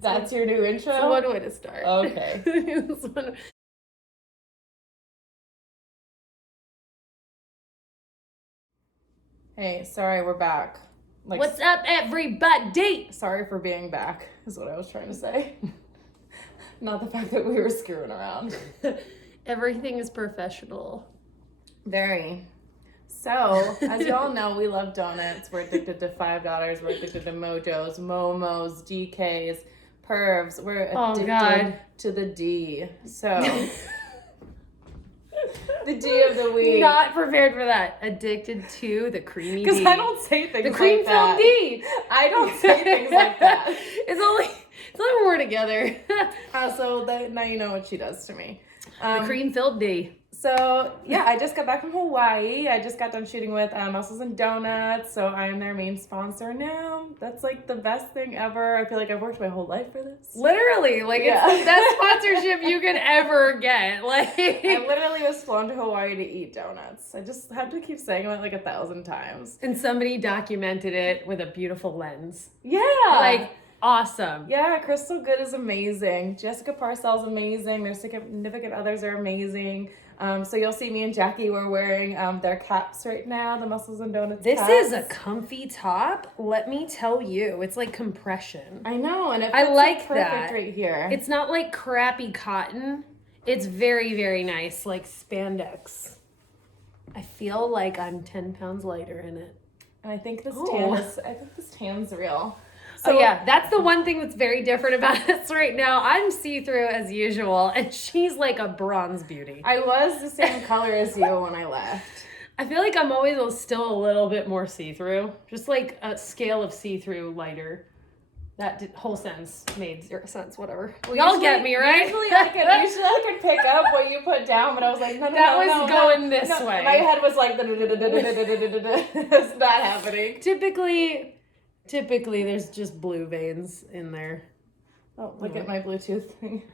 That's your new intro? It's one way to start. Okay. Hey, sorry, we're back. Like, what's up, everybody? Sorry for being back, is what I was trying to say. Not the fact that we were screwing around. Everything is professional. Very. So, as you all know, we love donuts. We're addicted to $5. We're addicted to Mojos, Momos, DKs, Pervs. We're addicted to the D. So, the D of the week. Not prepared for that. Addicted to the creamy D. Because I don't say things like that. The cream filled D. I don't say things like that. It's only when we're together. So now you know what she does to me. The cream filled D. So, yeah, I just got back from Hawaii. I just got done shooting with Muscles and Donuts, so I am their main sponsor now. That's, like, the best thing ever. I feel like I've worked my whole life for this. Literally. Like, It's the best sponsorship you could ever get. Like, I literally was flown to Hawaii to eat donuts. I just have to keep saying that, like, 1,000 times. And somebody documented it with a beautiful lens. Yeah. Like, awesome. Yeah, Crystal Good is amazing. Jessica Parcells amazing. Their significant others are amazing. So you'll see me and Jackie, we're wearing their caps right now, the Muscles and Donuts This caps. is a comfy top. Let me tell you, it's like compression. I know, and it I like perfect that. right here. It's not like crappy cotton. It's very, very nice, like spandex. I feel like I'm 10 pounds lighter in it. And I think this tan's real. So yeah, that's the one thing that's very different about us right now. I'm see-through as usual, and she's like a bronze beauty. I was the same color as you when I left. I feel like I'm always still a little bit more see-through. Just like a scale of see-through lighter. That whole sentence made zero sense, whatever. Well, y'all get me, right? Usually I could pick up what you put down, but I was like, no, going this way. My head was like, it's not happening. Typically, there's just blue veins in there. Oh, look at my Bluetooth thing.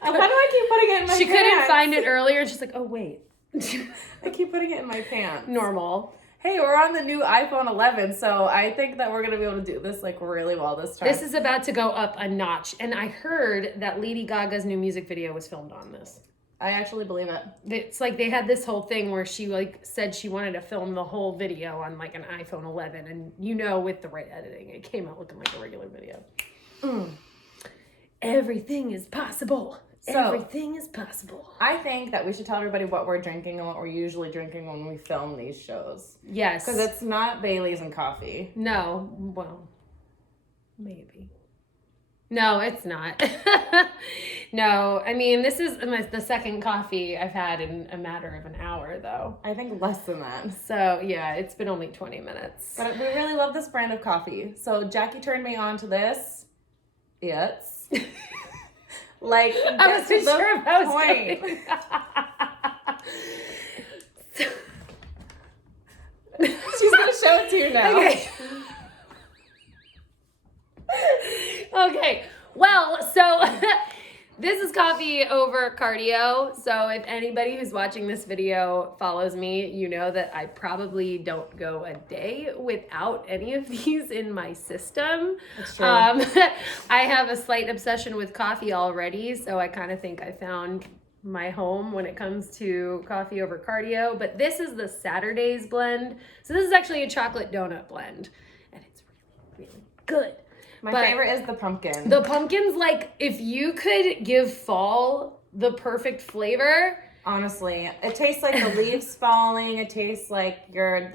Why do I keep putting it in my pants? She couldn't find it earlier. She's like, oh, wait. I keep putting it in my pants. Normal. Hey, we're on the new iPhone 11, so I think that we're going to be able to do this like really well this time. This is about to go up a notch. And I heard that Lady Gaga's new music video was filmed on this. I actually believe it. It's like they had this whole thing where she like said she wanted to film the whole video on like an iPhone 11, and with the right editing, it came out looking like a regular video. Everything is possible. Everything is possible. I think that we should tell everybody what we're drinking and what we're usually drinking when we film these shows. Yes. Because it's not Bailey's and coffee. No. Well, maybe. No, it's not. No, I mean, this is the second coffee I've had in a matter of an hour, though. I think less than that. So, yeah, it's been only 20 minutes. But we really love this brand of coffee. So, Jackie turned me on to this. It's like, I wasn't sure if I was point. She's going to show it to you now. Okay. Okay. Well, so this is coffee over cardio. So if anybody who's watching this video follows me, you know that I probably don't go a day without any of these in my system. That's true. I have a slight obsession with coffee already, so I kind of think I found my home when it comes to coffee over cardio. But this is the Saturdays blend. So this is actually a chocolate donut blend, and it's really, really good. My favorite is the pumpkin. The pumpkin's like, if you could give fall the perfect flavor. Honestly, it tastes like the leaves falling. It tastes like you're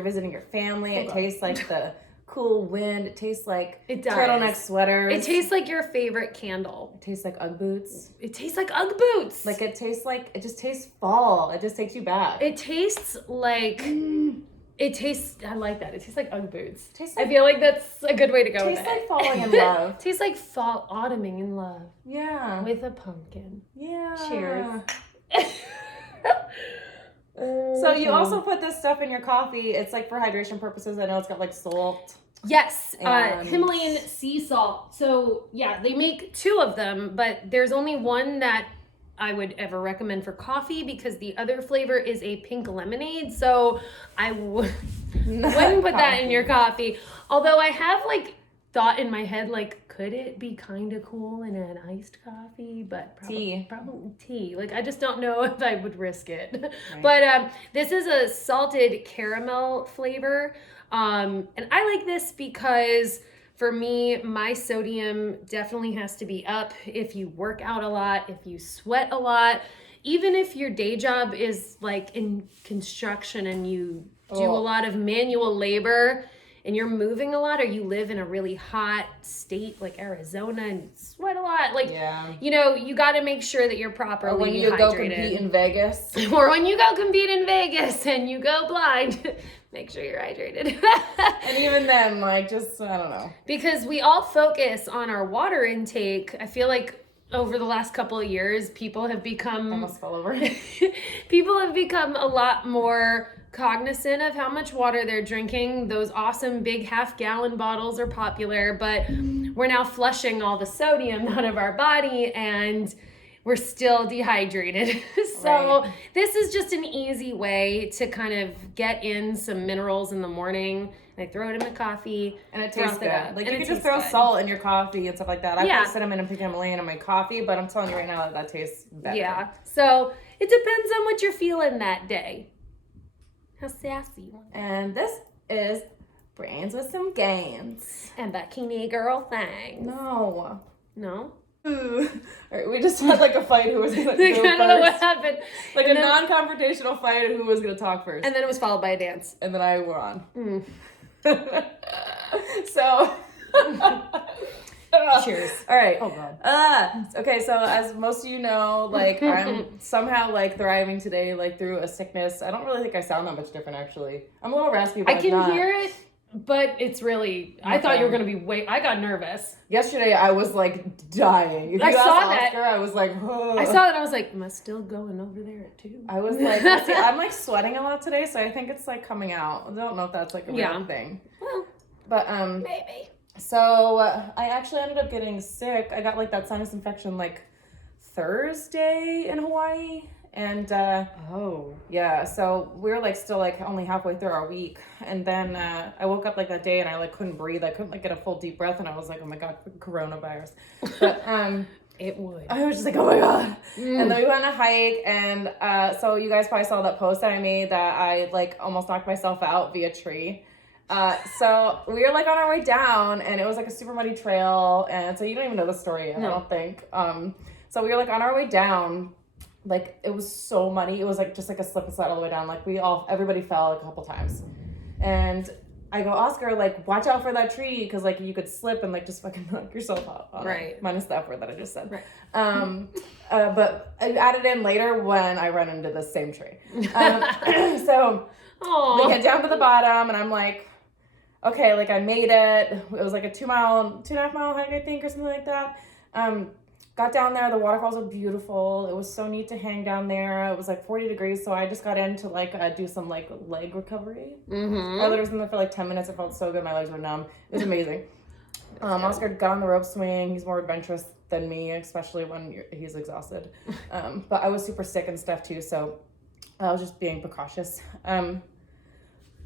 visiting your family. It tastes like the cool wind. It tastes like turtleneck sweaters. It tastes like your favorite candle. It tastes like Ugg boots. It tastes like Ugg boots. Like it just tastes fall. It just takes you back. It tastes like... I like that. It tastes like Ugg boots. I feel like that's a good way to go with it. Tastes like falling in love. Tastes like fall, autumning in love. Yeah. With a pumpkin. Yeah. Cheers. So you also put this stuff in your coffee. It's like for hydration purposes. I know it's got like salt. Yes, Himalayan sea salt. So yeah, they make two of them, but there's only one that I would ever recommend for coffee because the other flavor is a pink lemonade. So I wouldn't put that in your coffee. Although I have like thought in my head, like, could it be kind of cool in an iced coffee? But probably tea. Like, I just don't know if I would risk it. Right. But this is a salted caramel flavor. And I like this because for me, my sodium definitely has to be up if you work out a lot, if you sweat a lot, even if your day job is like in construction and you do a lot of manual labor and you're moving a lot, or you live in a really hot state like Arizona and sweat a lot, like, you know, you got to make sure that you're properly hydrated. Or when you go compete in Vegas. Or when you go compete in Vegas and you go blind. Make sure you're hydrated. And even then, like, just, I don't know. Because we all focus on our water intake. I feel like over the last couple of years, people have become... Almost fell over. People have become a lot more cognizant of how much water they're drinking. Those awesome big half-gallon bottles are popular, but we're now flushing all the sodium out of our body, and we're still dehydrated. So this is just an easy way to kind of get in some minerals in the morning. And I throw it in my coffee. And it tastes good. Like, you could just throw salt in your coffee and stuff like that. I put cinnamon and pecan Himalayan in my coffee, but I'm telling you right now that tastes better. Yeah. So it depends on what you're feeling that day. How sassy. And this is Brains with Some Gains. And Bikini Girl Thangs. No. All right, we just had like a fight who was gonna go first. I don't know what happened. Like a non-confrontational fight who was gonna talk first. And then it was followed by a dance. And then I won. So cheers. All right. Oh god. Okay, so as most of you know, like, I'm somehow like thriving today, like through a sickness. I don't really think I sound that much different actually. I'm a little raspy, but I can hear it. But it's really, I thought you were going to be I got nervous. Yesterday, I was like dying. If I you saw asked that. Oscar, I was like, oh. I saw that. I was like, am I still going over there at 2? I was like, see, I'm like sweating a lot today, so I think it's like coming out. I don't know if that's like a real thing. Well, but maybe. So I actually ended up getting sick. I got like that sinus infection like Thursday in Hawaii. And yeah, so we were like still like only halfway through our week, and then I woke up like that day and I like couldn't breathe. I couldn't like get a full deep breath, and I was like, oh my god, coronavirus. But it would. I was just like, oh my god. And then we went on a hike, and so you guys probably saw that post that I made that I like almost knocked myself out via tree. So we were like on our way down, and it was like a super muddy trail, and so you don't even know the story yet, I don't think. So we were like on our way down. Like, it was so muddy. It was like just like a slip and slide all the way down. Like, everybody fell like a couple times. And I go, Oscar, like, watch out for that tree, because like you could slip and like just fucking knock yourself out. Right. Minus the F word that I just said. Right. But I added in later when I run into the same tree. So we get down to the bottom, and I'm like, okay, like I made it. It was like a 2.5 mile hike, I think, or something like that. Got down there, the waterfalls were beautiful. It was so neat to hang down there. It was like 40 degrees, so I just got in to like do some like leg recovery. I literally was in there for like 10 minutes. It felt so good. My legs were numb. It was amazing. Oscar got on the rope swing. He's more adventurous than me, especially when he's exhausted. But I was super sick and stuff too, so I was just being precautious. On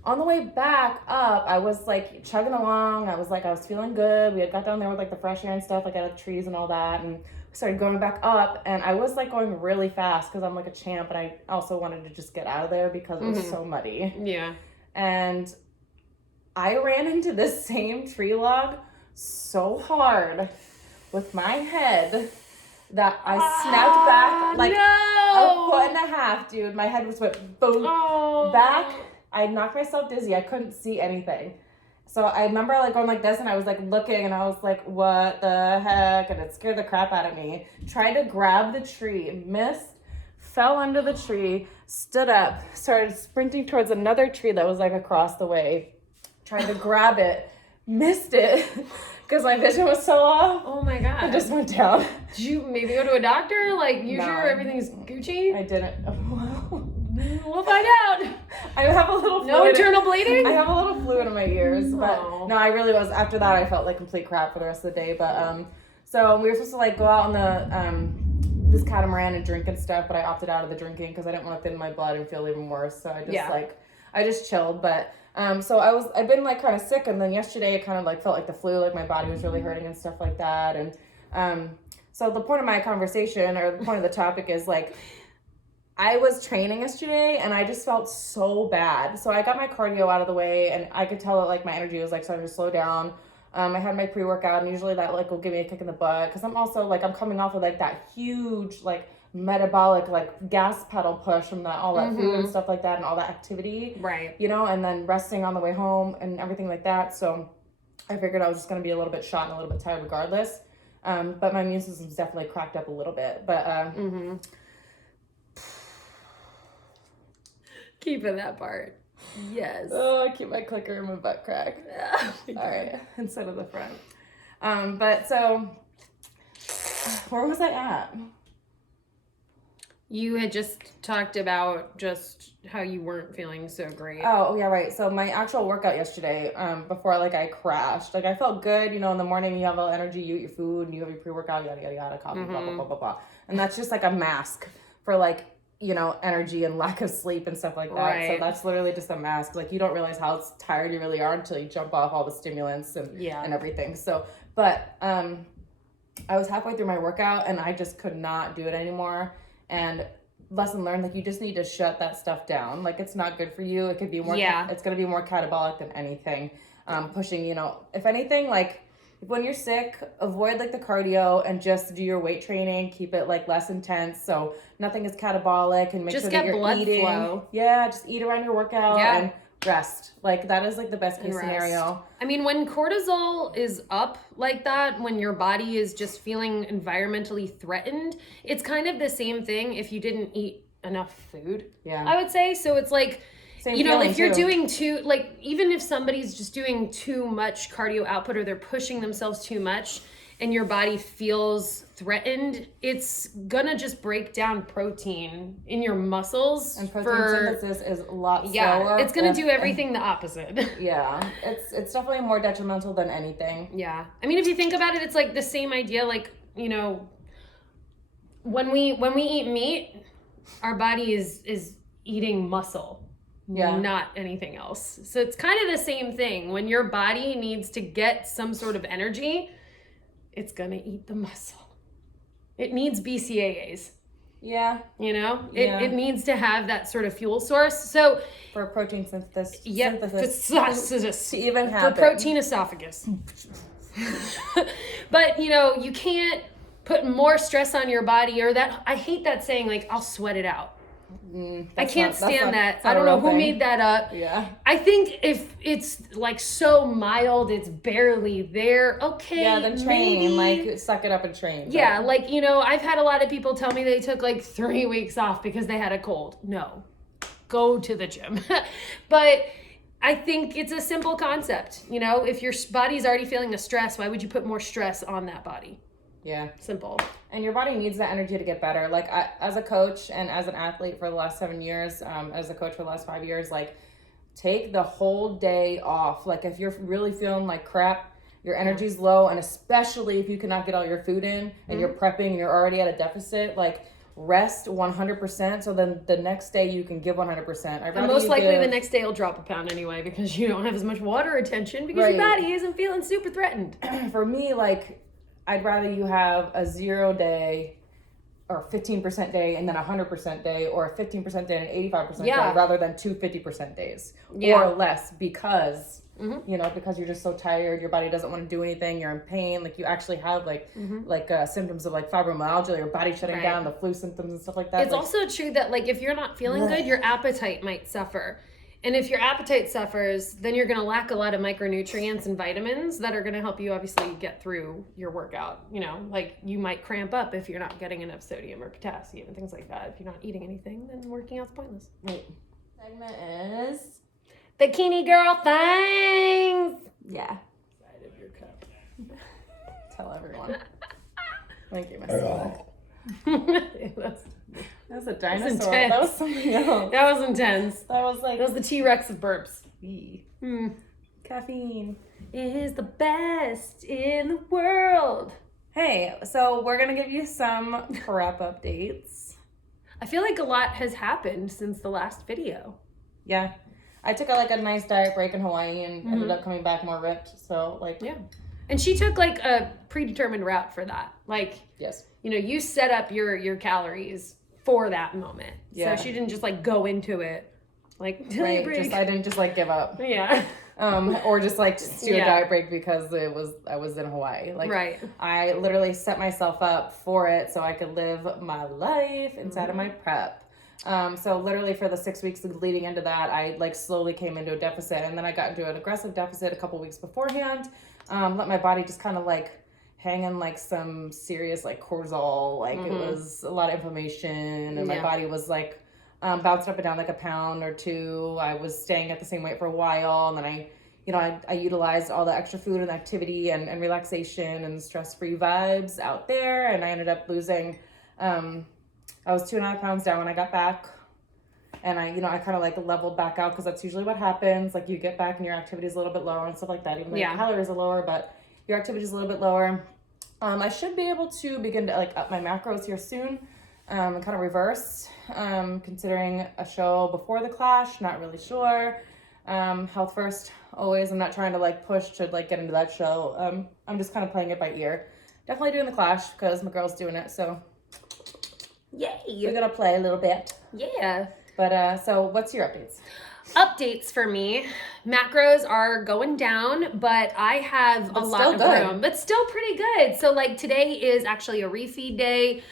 the way back up, I was like chugging along. I was feeling good. We had got down there with like the fresh air and stuff, like out of the trees and all that, and started going back up, and I was like going really fast because I'm like a champ, and I also wanted to just get out of there because it was so muddy. Yeah. And I ran into this same tree log so hard with my head that I snapped back like a foot and a half, dude. My head was went boom back. I knocked myself dizzy. I couldn't see anything. So I remember like going like this, and I was like looking, and I was like, what the heck? And it scared the crap out of me. Tried to grab the tree, missed, fell under the tree, stood up, started sprinting towards another tree that was like across the way. Tried to grab it, missed it because my vision was so off. Oh my god. I just went down. Did you maybe go to a doctor? Like, you sure everything's Gucci? I didn't. We'll find out. I have a little fluid. No internal bleeding? I have a little fluid in my ears, but no, I really was. After that, I felt like complete crap for the rest of the day. But so we were supposed to like go out on the this catamaran and drink and stuff, but I opted out of the drinking because I didn't want to thin my blood and feel even worse. So I just I just chilled. But so I've been like kind of sick, and then yesterday it kind of like felt like the flu, like my body was really hurting and stuff like that. And so the point of my conversation, or the point of the topic, is like, I was training yesterday and I just felt so bad. So I got my cardio out of the way, and I could tell that like my energy was like starting to slow down. I had my pre-workout, and usually that like will give me a kick in the butt, because I'm also like, I'm coming off of like that huge like metabolic like gas pedal push from all that food and stuff like that, and all that activity, right? You know, and then resting on the way home and everything like that. So I figured I was just going to be a little bit shot and a little bit tired regardless. But my immune system's definitely cracked up a little bit. But keeping that part. Yes. Oh, I keep my clicker in my butt crack. All right, instead of the front. But so, where was I at? You had just talked about just how you weren't feeling so great. Oh yeah, right. So my actual workout yesterday, before like I crashed, like I felt good. You know, in the morning you have all energy, you eat your food, and you have your pre-workout, yada yada yada, coffee, blah blah blah blah blah, and that's just like a mask for like, you know, energy and lack of sleep and stuff like that. Right. So that's literally just a mask. Like, you don't realize how tired you really are until you jump off all the stimulants and everything. So, but I was halfway through my workout and I just could not do it anymore. And lesson learned, like, you just need to shut that stuff down. Like, it's not good for you. It could be more, it's going to be more catabolic than anything. Pushing, you know, if anything, like, when you're sick, avoid like the cardio and just do your weight training. Keep it like less intense, so nothing is catabolic, and make just sure get that you're blood eating. Flow. Yeah, just eat around your workout and rest. Like, that is like the best case scenario. I mean, when cortisol is up like that, when your body is just feeling environmentally threatened, it's kind of the same thing if you didn't eat enough food. Yeah, I would say. So it's like, you know, if you're doing even if somebody's just doing too much cardio output, or they're pushing themselves too much and your body feels threatened, it's gonna just break down protein in your muscles. And protein synthesis is a lot slower. Yeah, it's gonna do everything the opposite. Yeah, it's definitely more detrimental than anything. Yeah, I mean, if you think about it, it's like the same idea. Like, you know, when we eat meat, our body is eating muscle. Yeah. Not anything else. So it's kind of the same thing. When your body needs to get some sort of energy, it's going to eat the muscle. It needs BCAAs. Yeah. You know? It needs to have that sort of fuel source. So for protein synthesis. Synthesis. To even happen. For protein esophagus. But, you know, you can't put more stress on your body, or that, I hate that saying, like, I'll sweat it out. I can't stand that. I don't know who made that up. Yeah. I think if it's like so mild, it's barely there. Okay. Yeah, then train. Like, suck it up and train. Yeah, like, you know, I've had a lot of people tell me they took like 3 weeks off because they had a cold. No. Go to the gym. But I think it's a simple concept. You know, if your body's already feeling the stress, why would you put more stress on that body? Yeah. Simple. And your body needs that energy to get better. Like, as a coach and as an athlete for the last 7 years, as a coach for the last 5 years, like, take the whole day off. Like, if you're really feeling like crap, your energy's low, and especially if you cannot get all your food in and you're prepping and you're already at a deficit, like, rest 100%, so then the next day you can give 100%. And most likely the next day you'll drop a pound anyway, because you don't have as much water retention, because your body isn't feeling super threatened. For me, like, I'd rather you have a 0 day or 15% day and then a 100% day, or a 15% day and an 85% day, rather than 2 50% days or less, because you know, because you're just so tired, your body doesn't want to do anything, you're in pain, like you actually have like symptoms of like fibromyalgia, your body shutting down, the flu symptoms and stuff like that. It's like, also true that like if you're not feeling good, your appetite might suffer. And if your appetite suffers, then you're going to lack a lot of micronutrients and vitamins that are going to help you obviously get through your workout. You know, like you might cramp up if you're not getting enough sodium or potassium and things like that. If you're not eating anything, then working out's pointless. Right. Segment is Bikini Girl Thangs. Yeah. Side of your cup. Tell everyone. Thank you, my son. That was a dinosaur. That was something else. That was intense. That was like... That was the T-Rex of burps. Caffeine is the best in the world. Hey, so we're gonna give you some prep updates. I feel like a lot has happened since the last video. Yeah. I took a nice diet break in Hawaii and ended up coming back more ripped. So yeah. And she took like a predetermined route for that. Like, yes, you know, you set up your calories for that moment. Yeah. So she didn't just like go into it like right. I didn't just like give up. Yeah. Or just like do a diet break because I was in Hawaii. Like right. I literally set myself up for it so I could live my life inside of my prep. So literally for the 6 weeks leading into that, I like slowly came into a deficit, and then I got into an aggressive deficit a couple weeks beforehand. Let my body just kind of like hang in like some serious like cortisol, like it was a lot of inflammation, and my body was like bounced up and down like a pound or two. I was staying at the same weight for a while, and then I utilized all the extra food and activity and relaxation and stress-free vibes out there, and I ended up losing. I was 2.5 pounds down when I got back, and I kind of like leveled back out because that's usually what happens. Like you get back and your activity is a little bit lower and stuff like that. Even though your calories are lower, but your activity is a little bit lower. I should be able to begin to like up my macros here soon, and kind of reverse. Considering a show before the clash, not really sure. Health first, always. I'm not trying to like push to like get into that show. I'm just kind of playing it by ear. Definitely doing the clash because my girl's doing it, so. Yay! We're gonna play a little bit. Yeah. But so what's your updates? Updates for me. Macros are going down, but I have a lot of room. But still pretty good. So like today is actually a refeed day,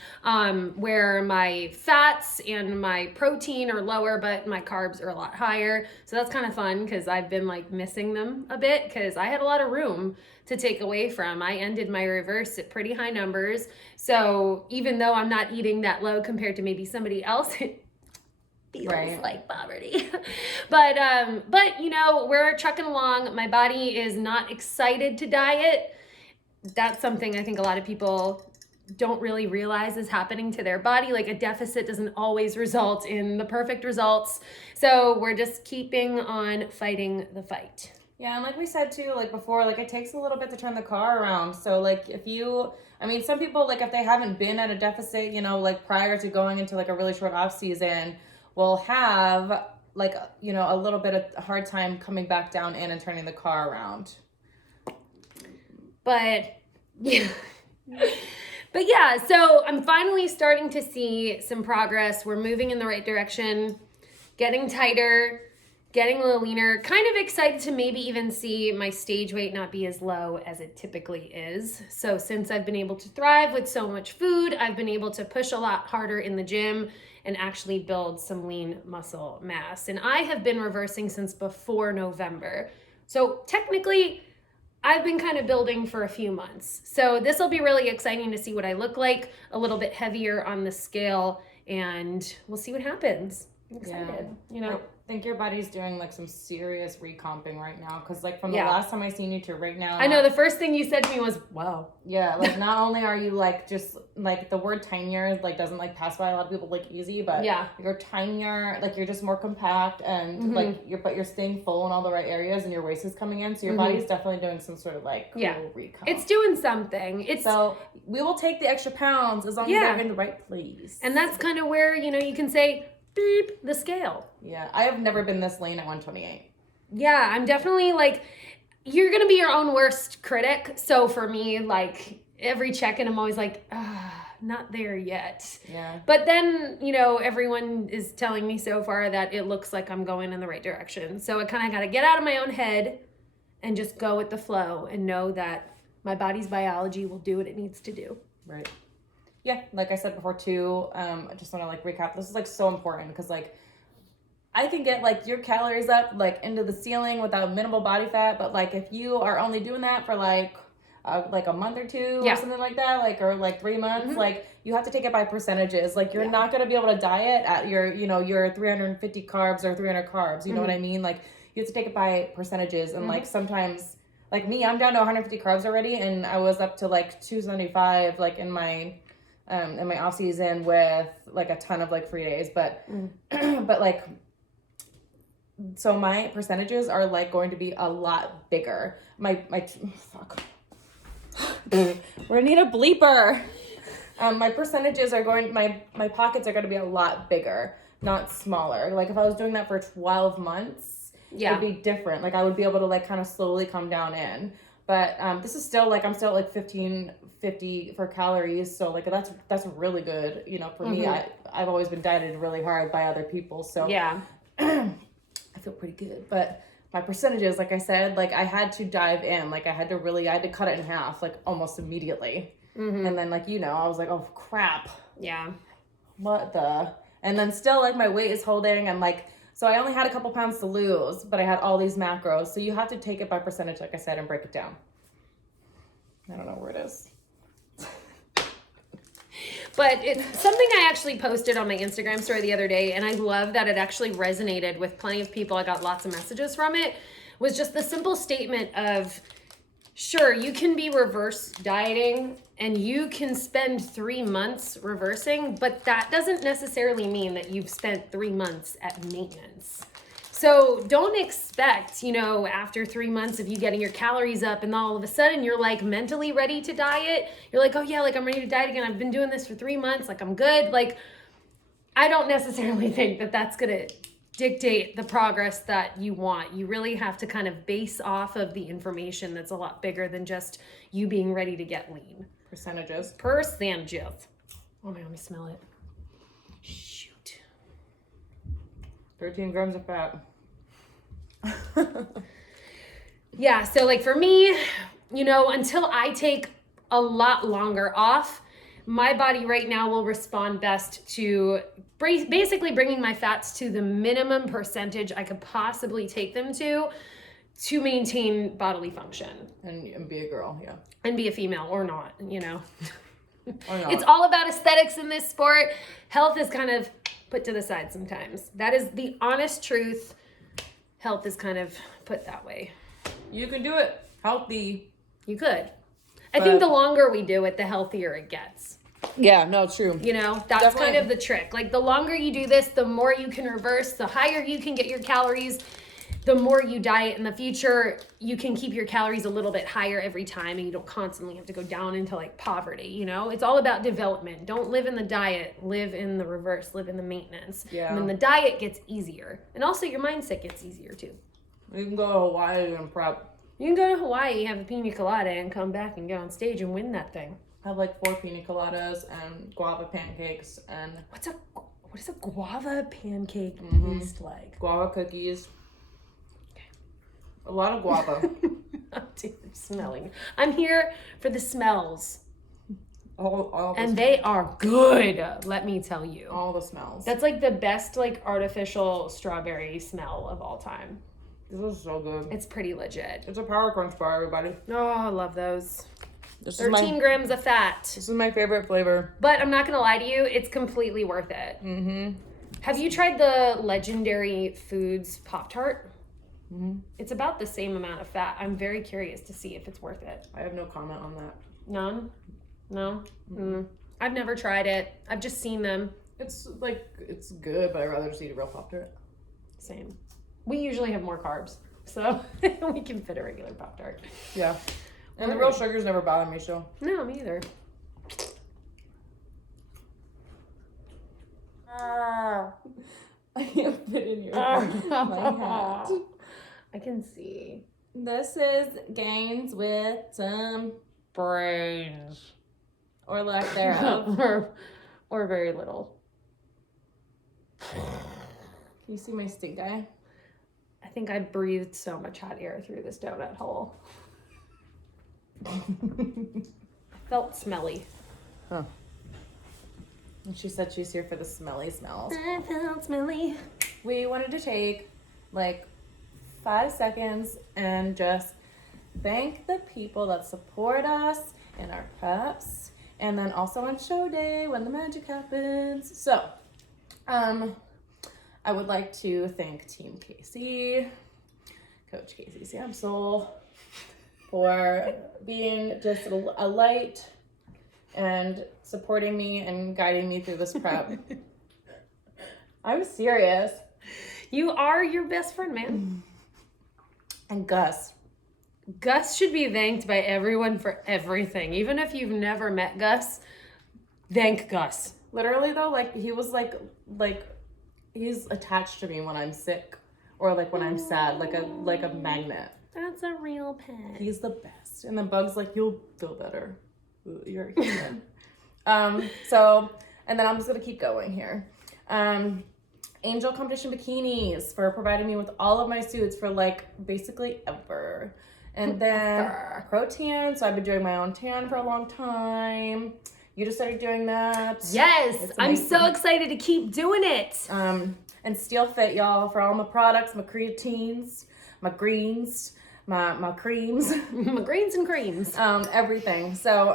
where my fats and my protein are lower, but my carbs are a lot higher. So that's kind of fun because I've been like missing them a bit because I had a lot of room to take away from. I ended my reverse at pretty high numbers. So even though I'm not eating that low compared to maybe somebody else, it feels like poverty. But you know, we're trucking along. My body is not excited to diet. That's something I think a lot of people don't really realize is happening to their body. Like a deficit doesn't always result in the perfect results. So we're just keeping on fighting the fight. Yeah, and like we said too, like before, like it takes a little bit to turn the car around. So like some people, like if they haven't been at a deficit, you know, like prior to going into like a really short off season, will have like, you know, a little bit of a hard time coming back down in and turning the car around. But yeah. But yeah, so I'm finally starting to see some progress. We're moving in the right direction, getting tighter, getting a little leaner, kind of excited to maybe even see my stage weight not be as low as it typically is. So since I've been able to thrive with so much food, I've been able to push a lot harder in the gym and actually build some lean muscle mass. And I have been reversing since before November. So technically, I've been kind of building for a few months. So this will be really exciting to see what I look like, a little bit heavier on the scale, and we'll see what happens. I'm excited, you know. I think your body's doing like some serious recomping right now, because like from the last time I seen you to right now, I know the first thing you said to me was, wow. Yeah, like not only are you like just like the word tinier like doesn't like pass by a lot of people like easy, but you're tinier, like you're just more compact, and like you're staying full in all the right areas, and your waist is coming in, so your body's definitely doing some sort of like cool recomp. It's doing something. So we will take the extra pounds as long as they're in the right place. And that's kind of where, you know, you can say beep the scale. Yeah, I have never been this lean at 128. Yeah, I'm definitely like, you're gonna be your own worst critic. So for me, like every check-in, I'm always like, not there yet. Yeah. But then, you know, everyone is telling me so far that it looks like I'm going in the right direction. So I kind of got to get out of my own head and just go with the flow and know that my body's biology will do what it needs to do. Right. Yeah, like I said before too, I just want to like recap. This is like so important because like I can get like your calories up like into the ceiling without minimal body fat, but like if you are only doing that for like a month or two or something like that, like or like 3 months, like you have to take it by percentages. Like you're not gonna be able to diet at your, you know, your 350 carbs or 300 carbs. You know what I mean? Like you have to take it by percentages, and like sometimes. Like me, I'm down to 150 carbs already, and I was up to like 275 like in my off season with like a ton of like free days, but but like so my percentages are like going to be a lot bigger. My We're gonna need a bleeper. My percentages are going, my pockets are going to be a lot bigger, not smaller. Like if I was doing that for 12 months, it'd be different. Like I would be able to like kind of slowly come down in. But this is still like, I'm still at like 1550 for calories. So like that's really good. You know, for me, I've always been dieted really hard by other people. So yeah, I feel pretty good. But my percentages, like I said, like I had to dive in. Like I had to cut it in half, like almost immediately. And then like, you know, I was like, oh crap. Yeah. What the? And then still like my weight is holding. And like, so I only had a couple pounds to lose, but I had all these macros. So you have to take it by percentage, like I said, and break it down. I don't know where it is. But it's something I actually posted on my Instagram story the other day, and I love that it actually resonated with plenty of people. I got lots of messages from it. Was just the simple statement of, sure, you can be reverse dieting and you can spend 3 months reversing, but that doesn't necessarily mean that you've spent 3 months at maintenance. So don't expect, you know, after 3 months of you getting your calories up and all of a sudden you're like mentally ready to diet. You're like, oh yeah, like I'm ready to diet again. I've been doing this for 3 months. Like I'm good. Like I don't necessarily think that that's going to dictate the progress that you want. You really have to kind of base off of the information that's a lot bigger than just you being ready to get lean. Percentages. Oh man, let me smell it. Shoot. 13 grams of fat. Yeah, so like for me, you know, until I take a lot longer off, my body right now will respond best to basically bringing my fats to the minimum percentage I could possibly take them to maintain bodily function. And be a girl, yeah. And be a female or not, you know. Or not. It's all about aesthetics in this sport. Health is kind of put to the side sometimes. That is the honest truth. Health is kind of put that way. You can do it. Healthy. You could. I think the longer we do it, the healthier it gets. Yeah, no, it's true. You know, that's definitely kind of the trick. Like the longer you do this, the more you can reverse, the higher you can get your calories. The more you diet in the future, you can keep your calories a little bit higher every time and you don't constantly have to go down into like poverty, you know? It's all about development. Don't live in the diet, live in the reverse, live in the maintenance. Yeah. And then the diet gets easier. And also your mindset gets easier too. You can go to Hawaii and prep. You can go to Hawaii, have a pina colada, and come back and get on stage and win that thing. Have like 4 pina coladas and guava pancakes and... What does a guava pancake taste like? Guava cookies. A lot of guava. I'm smelling. I'm here for the smells. All and they are good, let me tell you. All the smells. That's like the best like artificial strawberry smell of all time. This is so good. It's pretty legit. It's a Power Crunch bar, everybody. Oh, I love those. 13 grams of fat. This is my favorite flavor. But I'm not going to lie to you, it's completely worth it. Mm-hmm. Have you tried the Legendary Foods Pop-Tart? Mm-hmm. It's about the same amount of fat. I'm very curious to see if it's worth it. I have no comment on that. None? No? I've never tried it. I've just seen them. It's like, it's good, but I'd rather just eat a real Pop-Tart. Same. We usually have more carbs, so we can fit a regular Pop-Tart. Yeah. And the real sugars never bother me, so. No, me either. I can't fit in your my hat. I can see. This is gains with some Brains. or lack thereof. or very little. Can you see my stink eye? I think I breathed so much hot air through this donut hole. Felt smelly. Huh. And she said she's here for the smelly smells. I felt smelly. We wanted to take like 5 seconds and just thank the people that support us in our preps and then also on show day when the magic happens. So, I would like to thank Team Casey, Coach Casey Samsel, for being just a light and supporting me and guiding me through this prep. I'm serious. You are your best friend, man. And Gus, Gus should be thanked by everyone for everything. Even if you've never met Gus, thank Gus. Literally though, like he was like he's attached to me when I'm sick or like when I'm sad, like a magnet. That's a real pet. He's the best. And then Bug's like, you'll feel better. You're a human. So, and then I'm just gonna keep going here. Angel Competition Bikinis for providing me with all of my suits for like basically ever. And then Pro-Tan, so I've been doing my own tan for a long time. You just started doing that. Yes, I'm so excited to keep doing it. And Steel Fit, y'all, for all my products, my creatines, my greens, my creams. My greens and creams. Everything. So,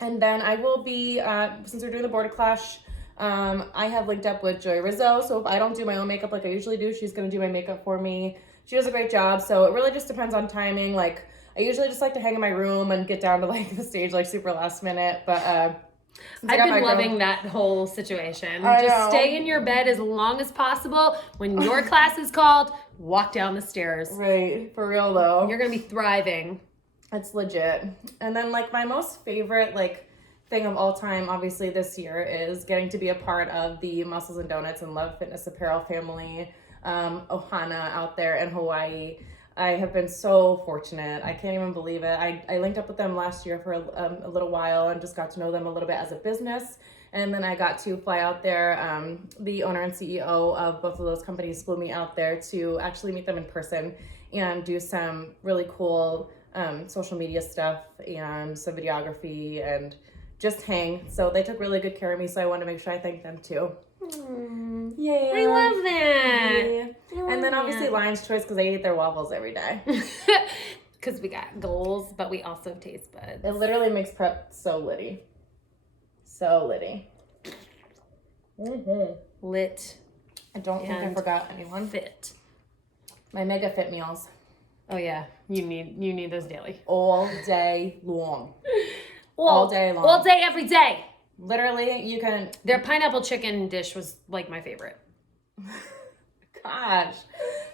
and then I will be, since we're doing the Border Clash, I have linked up with Joy Rizzo. So if I don't do my own makeup like I usually do, she's going to do my makeup for me. She does a great job. So it really just depends on timing. Like I usually just like to hang in my room and get down to like the stage like super last minute. But I've been loving that whole situation. Just stay in your bed as long as possible. When your class is called, walk down the stairs. Right. For real though. You're going to be thriving. It's legit. And then like my most favorite like thing of all time, obviously this year, is getting to be a part of the Muscles and Donuts and Love Fitness Apparel family, Ohana out there in Hawaii. I have been so fortunate. I can't even believe it. I linked up with them last year for a little while and just got to know them a little bit as a business. And then I got to fly out there. The owner and CEO of both of those companies flew me out there to actually meet them in person and do some really cool social media stuff and some videography and just hang. So they took really good care of me. So I wanted to make sure I thanked them too. Yeah. I love that. Yeah. And then obviously Lion's Choice because I eat their waffles every day. Because we got goals, but we also have taste buds. It literally makes prep so litty. So litty. Lit. I don't think I forgot anyone. Fit. My Mega Fit meals. Oh yeah, you need those daily. All day long. All day long. All day, every day. Literally, you can... Their pineapple chicken dish was like my favorite. Gosh.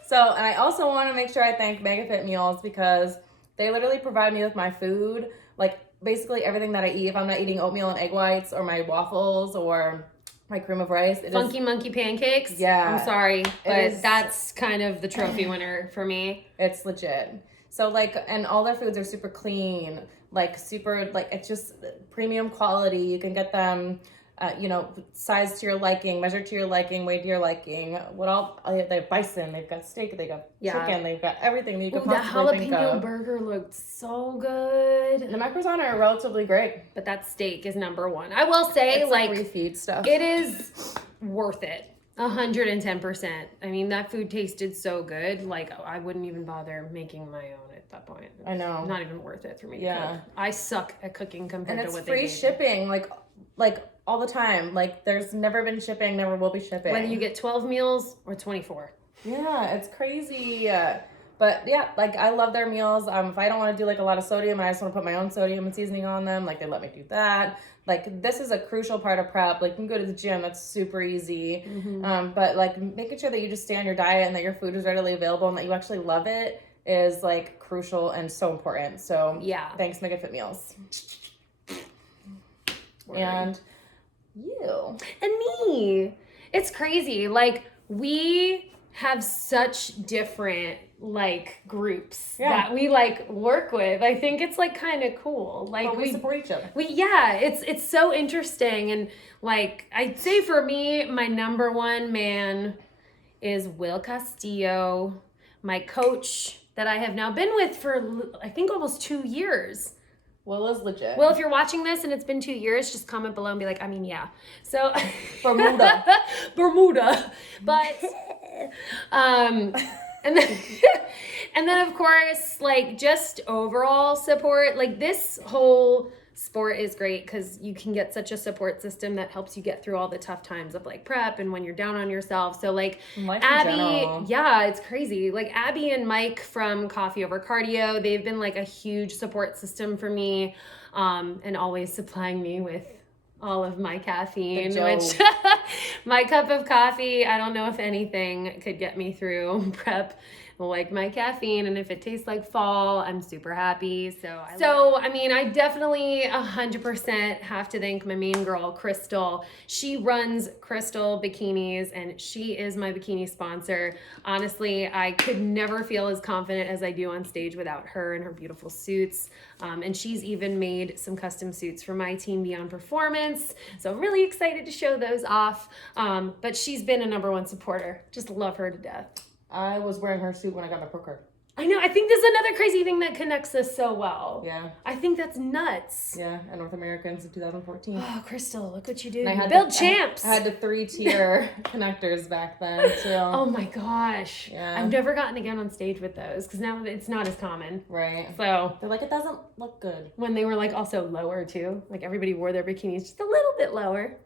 So, and I also want to make sure I thank MegaFit Meals because they literally provide me with my food, like basically everything that I eat. If I'm not eating oatmeal and egg whites or my waffles or my cream of rice. Funky Monkey pancakes? Yeah. I'm sorry, but that's kind of the trophy winner for me. It's legit. So like, and all their foods are super clean, like super, like it's just premium quality. You can get them, size to your liking, measure to your liking, weight to your liking. They have bison, they've got steak, they got chicken, they've got everything that you can possibly think of. The jalapeno burger looked so good. The macros on it are relatively great. But that steak is number one. I will say, it's like refeed stuff. It is worth it. 110%. I mean, that food tasted so good. Like, I wouldn't even bother making my own at that point. I know. Not even worth it for me to cook. I suck at cooking compared to what they And it's free shipping, like all the time. Like, there's never been shipping, never will be shipping. Whether you get 12 meals or 24. Yeah, it's crazy. But yeah, like I love their meals. If I don't want to do like a lot of sodium and I just want to put my own sodium and seasoning on them, like they let me do that. Like this is a crucial part of prep. Like you can go to the gym, that's super easy. Mm-hmm. But like making sure that you just stay on your diet and that your food is readily available and that you actually love it is like crucial and so important. So yeah, thanks MegaFit Meals. And you. And me. It's crazy. Like we have such different like groups that we like work with. I think it's like kind of cool. Like we support each other. It's so interesting. And like I'd say for me, my number one man is Will Castillo, my coach that I have now been with for I think almost 2 years. Will is legit. Well, if you're watching this and it's been 2 years, just comment below and be like, I mean, yeah. So Bermuda. But and then of course, like just overall support. Like this whole sport is great because you can get such a support system that helps you get through all the tough times of like prep and when you're down on yourself. So like Abby, it's crazy. Like Abby and Mike from Coffee Over Cardio, they've been like a huge support system for me, and always supplying me with all of my caffeine, which my cup of coffee, I don't know if anything could get me through prep like my caffeine, and if it tastes like fall, I'm super happy. So I mean, I definitely 100% have to thank my main girl, Crystal. She runs Crystal Bikinis, and she is my bikini sponsor. Honestly, I could never feel as confident as I do on stage without her and her beautiful suits. And she's even made some custom suits for my team Beyond Performance. So I'm really excited to show those off. But she's been a #1 supporter. Just love her to death. I was wearing her suit when I got my pro card. I know. I think this is another crazy thing that connects us so well. Yeah. I think that's nuts. Yeah, at North Americans in 2014. Oh, Crystal, look what you did. I You had build champs. I had the 3-tier connectors back then, too. Oh my gosh. Yeah. I've never gotten again on stage with those because now it's not as common. Right. So they're like, it doesn't look good. when they were like also lower too, like everybody wore their bikinis just a little bit lower.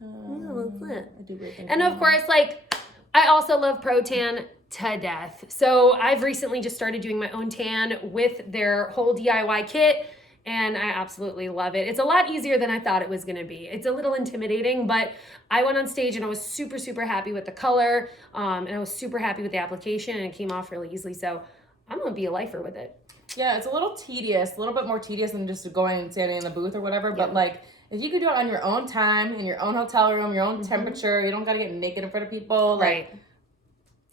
That's it. I do weird things. And of course, like, I also love Pro-Tan to death. So I've recently just started doing my own tan with their whole DIY kit, and I absolutely love it. It's a lot easier than I thought it was gonna be. It's a little intimidating, but I went on stage and I was super, super happy with the color, and I was super happy with the application, and it came off really easily. So I'm gonna be a lifer with it. Yeah, it's a little tedious, a little bit more tedious than just going and standing in the booth or whatever, but like, if you could do it on your own time, in your own hotel room, your own temperature, you don't gotta get naked in front of people. Right.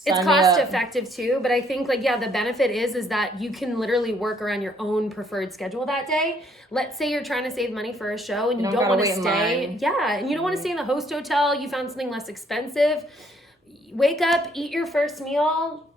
It's cost effective too, but I think like, yeah, the benefit is that you can literally work around your own preferred schedule that day. Let's say you're trying to save money for a show and you don't want to stay. Yeah, and you don't want to stay in the host hotel. You found something less expensive. Wake up, eat your first meal,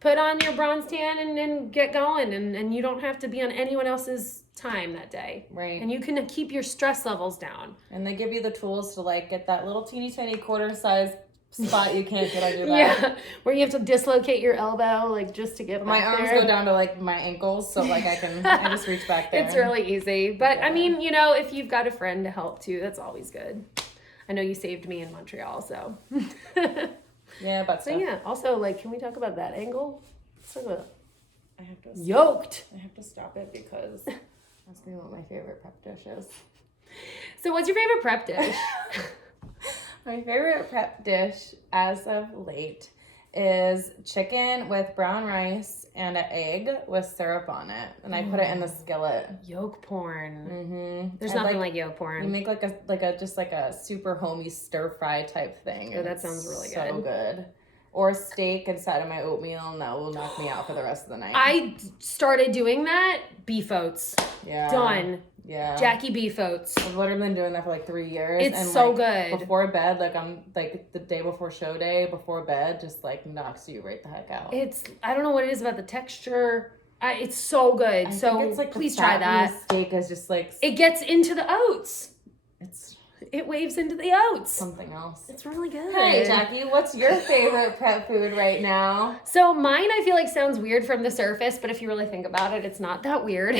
put on your bronze tan and get going. And you don't have to be on anyone else's time that day. Right. And you can keep your stress levels down. And they give you the tools to like get that little teeny tiny quarter size spot you can't get under that. Yeah, where you have to dislocate your elbow like just to get my back arms there. go down to like my ankles, so like I just reach back there. It's really easy. But I mean, you know, if you've got a friend to help too, that's always good. I know you saved me in Montreal, so. Yeah, but so yeah, also like, can we talk about that angle? Let's talk about I have to yoked. I have to stop it because that's gonna be what my favorite prep dish is. So what's your favorite prep dish? My favorite prep dish as of late is chicken with brown rice and an egg with syrup on it, and I put it in the skillet. Yolk porn. Mm-hmm. There's nothing like yolk porn. You make like a super homey stir fry type thing. Oh, that sounds really good. So good. Or steak inside of my oatmeal, and that will knock me out for the rest of the night. I started doing that. Beef oats. Yeah. Done. Yeah. Jackie beef oats. I've literally been doing that for like 3 years. It's and so like, good. Before bed, like I'm like the day before show day, before bed, just like knocks you right the heck out. I don't know what it is about the texture. It's so good. I so think it's like please the try fat in that. the steak is just like It gets into the oats. It waves into the oats. something else. It's really good. Hey Jackie, what's your favorite prep food right now? So mine, I feel like sounds weird from the surface, but if you really think about it, it's not that weird.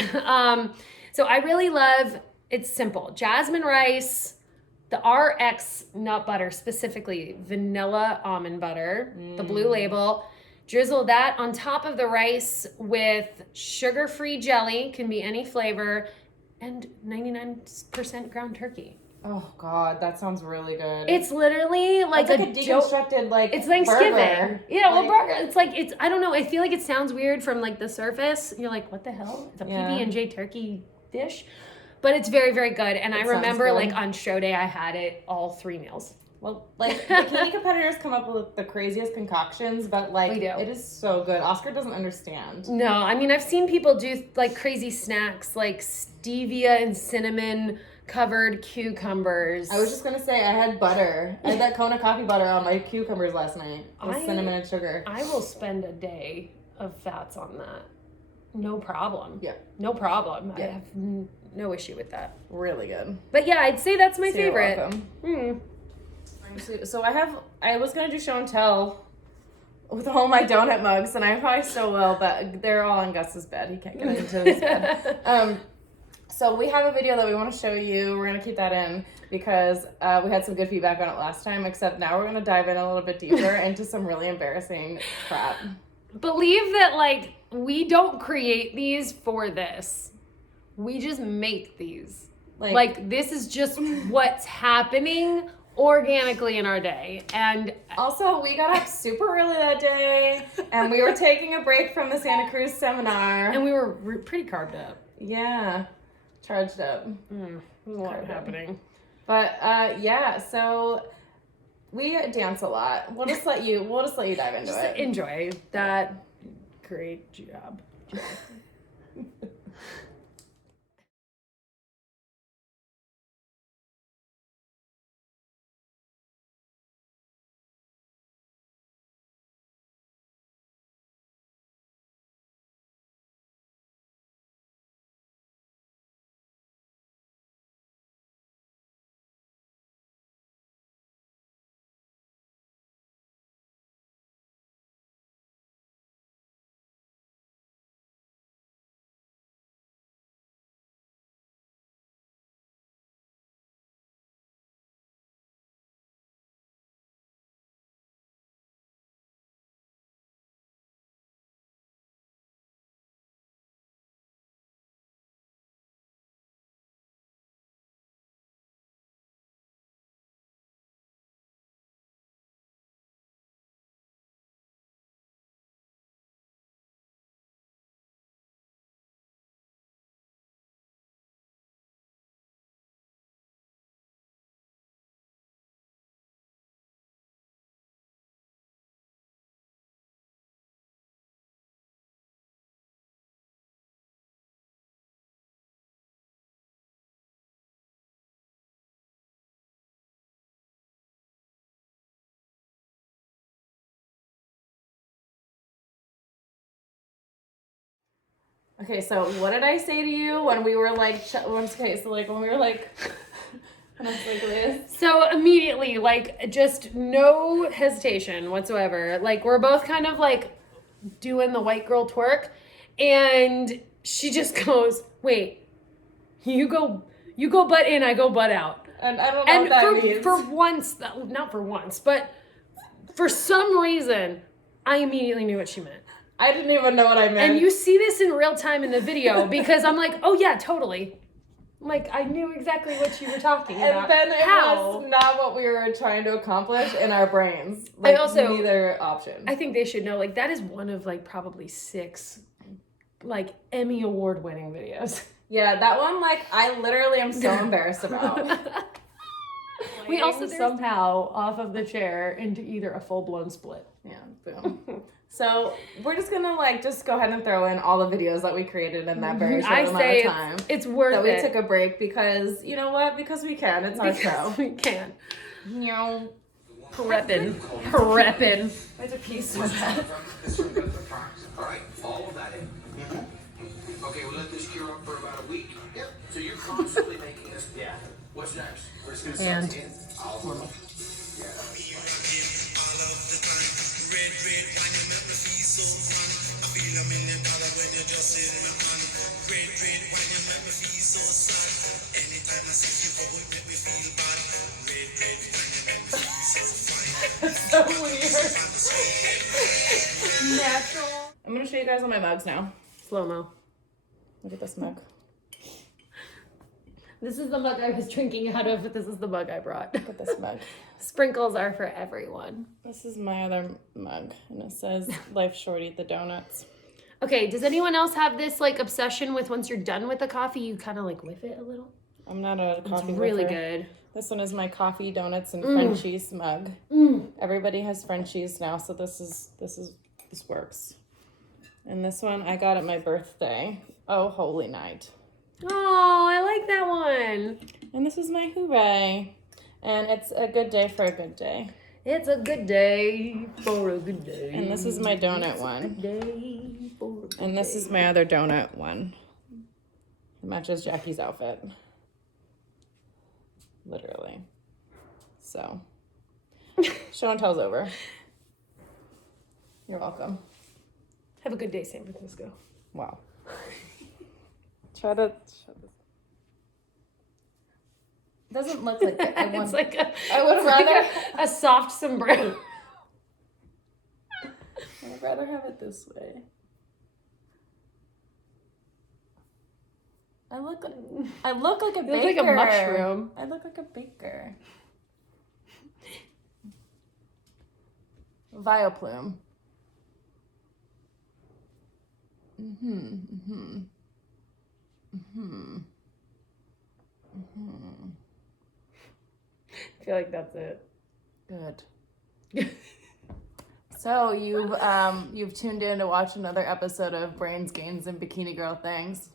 So I really love. It's simple. Jasmine rice, the RX nut butter, specifically vanilla almond butter, the Blue Label. Drizzle that on top of the rice with sugar-free jelly, can be any flavor, and 99% ground turkey. Oh God, that sounds really good. It's literally like a deconstructed like it's Thanksgiving. Burger. Yeah, like, well, burger. It's like I don't know. I feel like it sounds weird from like the surface. You're like, what the hell? It's a PB&J turkey dish, but it's very, very good. And I remember like on show day, I had it all 3 meals. Well, like bikini competitors come up with the craziest concoctions, but like it is so good. Oscar doesn't understand. No, I mean I've seen people do like crazy snacks like stevia and cinnamon covered cucumbers. I was just gonna say I had butter. I had that Kona coffee butter on my cucumbers last night with cinnamon and sugar. I will spend a day of fats on that. No problem. Yeah. No problem. Yeah. I have no issue with that. Really good. But yeah, I'd say that's my favorite. You're welcome. So I was gonna do show and tell with all my donut mugs, and I probably still will, but they're all on Gus's bed. He can't get into his bed. So we have a video that we want to show you. We're gonna keep that in because we had some good feedback on it last time. Except now we're gonna dive in a little bit deeper into some really embarrassing crap. Believe that like we don't create these for this. We just make these. Like this is just what's happening organically in our day. And also, we got up super early that day, and we were taking a break from the Santa Cruz seminar. And we were pretty carved up. Yeah, charged up. There's a lot happening. But yeah, so we dance a lot. We'll just let you dive into it. Enjoy that. Great job. Okay, so what did I say to you when we were like, when we were like, when I was like this? So immediately, like, just no hesitation whatsoever. Like, we're both kind of like doing the white girl twerk, and she just goes, "Wait, you go butt in, I go butt out." And I don't know what that means. For once, not for once, but for some reason, I immediately knew what she meant. I didn't even know what I meant. And you see this in real time in the video because I'm like, oh yeah, totally. Like, I knew exactly what you were talking about. And then it was not what we were trying to accomplish in our brains. Like, neither option. I think they should know, like, that is one of, like, probably 6, like, Emmy Award-winning videos. Yeah, that one, like, I literally am so embarrassed about. We also somehow off of the chair into either a full-blown split. Yeah, boom. So we're just gonna just go ahead and throw in all the videos that we created in that very short amount of time. It's worth it. That we took a break because, you know what? Because we can. It's our show. We can. You know, prepping. There's a piece of that. All right, all of that in. Okay, we'll let this cure up for about a week. Yep. So you're constantly making this. Yeah. What's next? We're just gonna start in. So weird. Natural. I'm gonna show you guys all my mugs now. Slow-mo. Look at this mug. This is the mug I was drinking out of, but this is the mug I brought. Look at this mug. Sprinkles are for everyone. This is my other mug, and it says, "Life short, eat the donuts." Okay, does anyone else have this, like, obsession with once you're done with the coffee, you kind of, like, whiff it a little? I'm not a coffee It's really whiffer. good. This one is my coffee, donuts, and Frenchies mug. Everybody has Frenchies now, so this works. And this one I got at my birthday. Oh, holy night. Oh, I like that one. And this is my hooray. And it's a good day for a good day. It's a good day for a good day. And this is my donut one. And this is my other donut one. It matches Jackie's outfit. Literally. So, show and tell's over. You're welcome. Have a good day, San Francisco. Wow. Try to show this. It doesn't look like it. It's like I would rather a soft sombrero. I'd rather have it this way. I look like a baker. You look like a mushroom. I look like a baker. Vioplume. I feel like that's it. Good. So you've tuned in to watch another episode of Brains, Gains, and Bikini Girl Thangs.